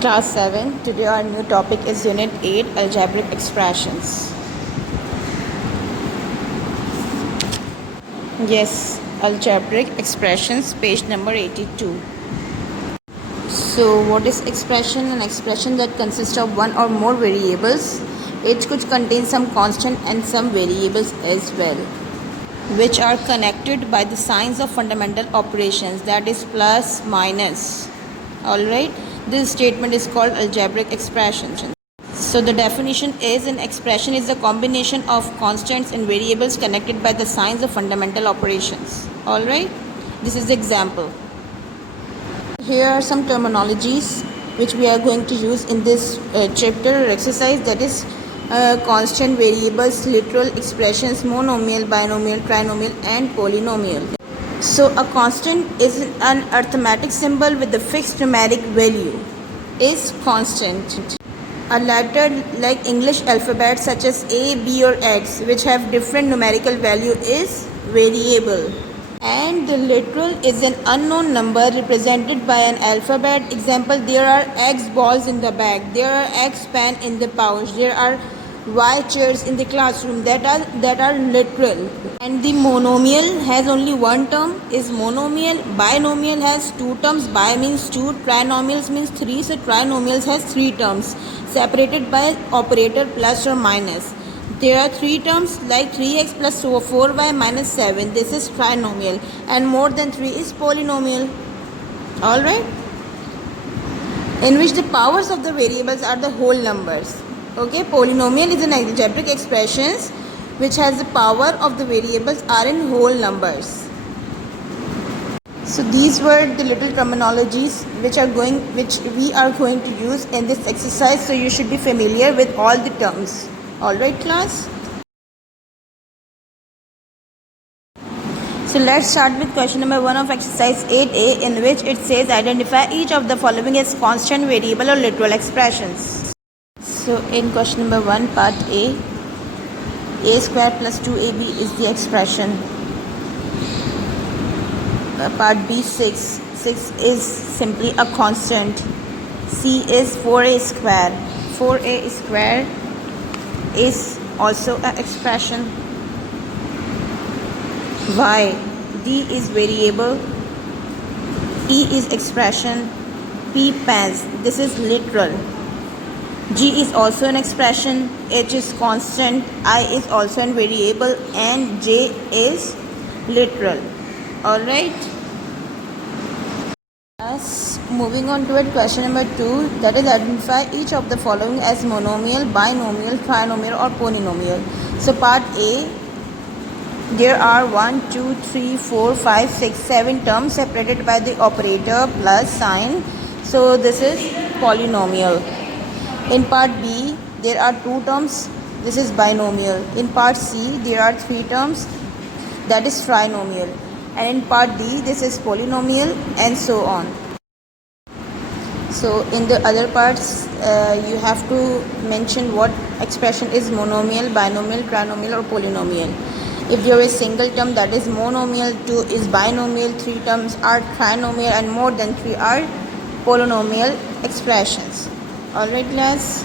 Class 7. Today our new topic is Unit 8, Algebraic Expressions. Yes, Algebraic Expressions, page number 82. So what is expression? An expression that consists of one or more variables. It could contain some constant and some variables as well, which are connected by the signs of fundamental operations, that is plus, minus. Alright, this statement is called algebraic expression. So the definition is, an expression is a combination of constants and variables connected by the signs of fundamental operations. Alright, this is the example. Here are some terminologies which we are going to use in this chapter or exercise, that is constant, variables, literal expressions, monomial, binomial, trinomial and polynomial. So a constant is an arithmetic symbol with a fixed numeric value, is constant. A letter like English alphabet such as A, B or X, which have different numerical value, is variable. And the literal is an unknown number represented by an alphabet. Example, there are X balls in the bag, there are X pen in the pouch, there are Y chairs in the classroom, that are literal. And the monomial has only one term, is monomial. Binomial has two terms, bi means two, trinomials means three, so trinomials has three terms separated by operator plus or minus. There are three terms like 3x plus 4y minus 7, this is trinomial, and more than 3 is polynomial. Alright, in which the powers of the variables are the whole numbers. Okay, polynomial is an algebraic expressions which has the power of the variables are in whole numbers. So these were the little terminologies which we are going to use in this exercise, so you should be familiar with all the terms. Alright class, so let's start with question number 1 of exercise 8a, in which it says identify each of the following as constant, variable or literal expressions. So in question number 1, part A square plus 2ab is the expression. Part B, 6 is simply a constant. C is 4a square. 4a square is also an expression. Y, D is variable. E is expression. P, pens, this is literal. G is also an expression. H is constant. I is also a variable, and J is literal. Alright. Moving on to it, question number 2, that is identify each of the following as monomial, binomial, trinomial or polynomial. So part A, there are 1, 2, 3, 4, 5, 6, 7 terms separated by the operator plus sign. So this is polynomial. In part B, there are 2 terms, this is binomial. In part C, there are 3 terms, that is trinomial. And in part D, this is polynomial, and so on. So in the other parts, you have to mention what expression is monomial, binomial, trinomial or polynomial. If there is single term, that is monomial, 2 is binomial, 3 terms are trinomial, and more than 3 are polynomial expressions. Alright class.